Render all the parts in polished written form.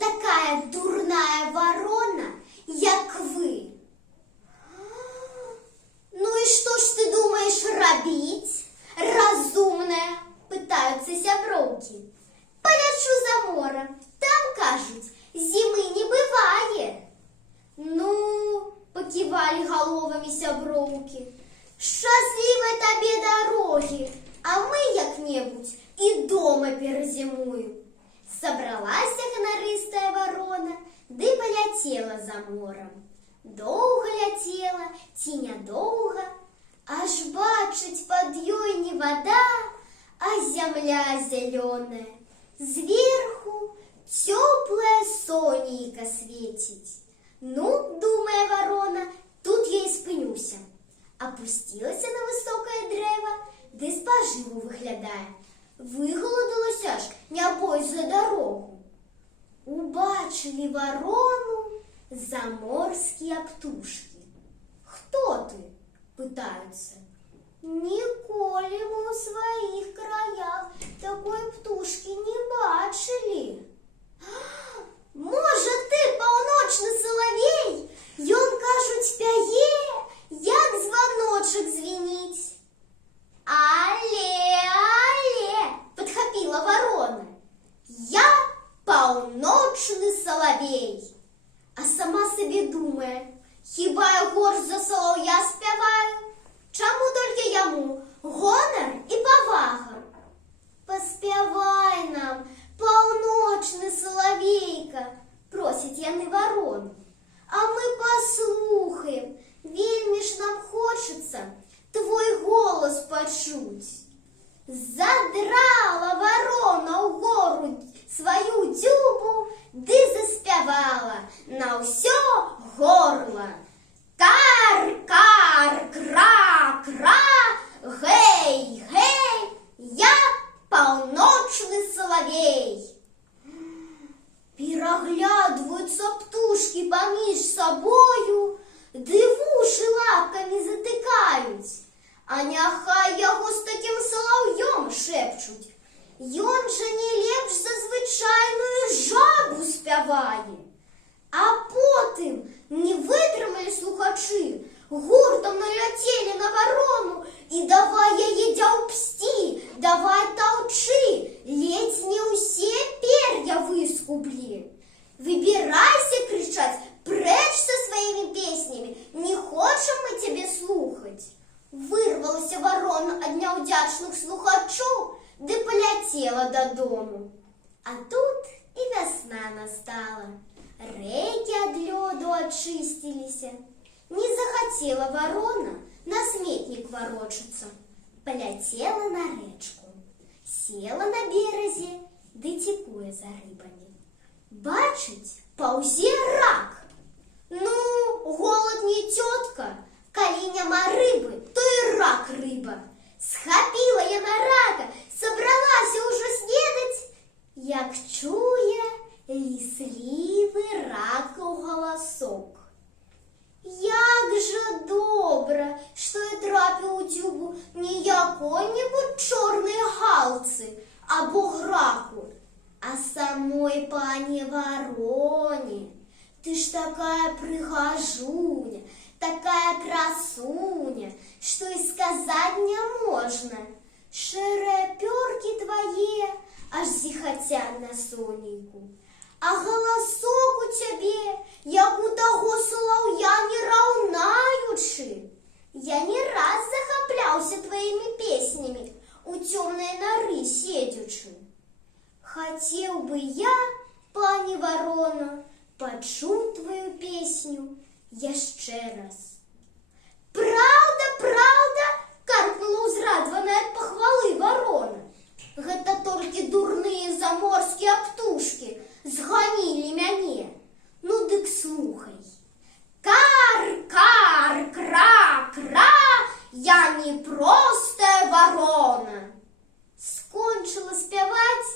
такая дурная ворона, як вы. Ну и что ж ты думаешь робить, разумная? Пытаются сяброўкі. Полечу за морем, там, кажуть, зимы не бывает. Ну, покивали головами сяброўкі. Счастливой тебе дороги, а мы як-небудь и дома перезимуем. Собралась гонористая ворона, ды полетела за морем. Долго летела, ці нядолго, аж бачить под ёй не вода, а земля зеленая. Сверху теплое сонейко светит. Ну, думая ворона, тут я и спынюся. Опустилась на высокое древо, да з поживу выглядає. Виголодилася аж, нябось, за дорогу. Убачили ворону заморские птушки. «Кто ты?» – пытаются. «Ніколи мы у своих краях такой птушки не бачили». «Может, ты полночный соловей? Ён, кажуть, пяе, як звоночек звенить». «Але, але!» – подхопила ворона. «Я полночный соловей». А сама себе думає, хіба я горш за солов'я співаю? Чому тільки йому гонор і повага? «Поспівай нам, полночный соловейка», просить яны ворону. А мы послухаем, вельми ж нам хочется твой голос почуть. Задрала ворона угору свою дзюбу, ды заспявала на ўсё горло. Кар, кар, кра, кра, гей, гей, я полночный соловей. Переглядываются птушки поміж собою, ды вуши лапками затыкают. А няхай яго з таким соловьем шепчуть. Ён же не лепш за звичайную жабу спяває. А потым не вытрымали слухачи, гуртом налетели на ворону и давай яе дзяўбсці, давай толчи, ледь не усе перья выскубли. Выбирайся, кричать, прочь со своими песнями, не хочем мы тебе слухать. Вырвалася ворона ад няўдзячных слухачоў, ды полетела додому. А тут и весна настала. Реки от лёду очистились. Не захотела ворона на сметник ворочаться. Полетела на речку. Села на березе, ды текуя за рыбами. Бачить, паўзе рак. Ну, голод не тетка, коли няма рыбы, то и рак рыба. Схапила я на рака, собралась уже снедать, як чуе ліслівий раков голосок. Як же добра, что я трапил у дзюбу не якой-нибудь чорной галцы або граку, а самой пане вороне. Ты ж такая прыгажуня, такая красуня, что и сказать не можно. Шэрыя пёркі твои аж зихотят на сонейку. А голосок у тебе, як у того солов'я не раўнаючы. Я не раз захапляўся твоими песнями, у темной норы седючы. Хотел бы я, пани ворона, почуть твою песню яшчэ раз. Правда, правда, каркнула узрадваная ад пахвалы ворона. Гэта толькі дурныя заморскія птушки зганілі мяне. Ну дык слухай. Кар, кар, кра, кра, я не простая ворона. Скончила спяваць,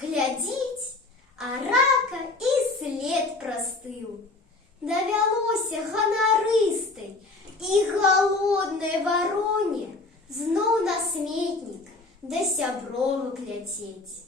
глядзіць, а рака і след простыл. Давялося ганарыстай і голодной вороне зноў на сметнік да сябровак ляцець.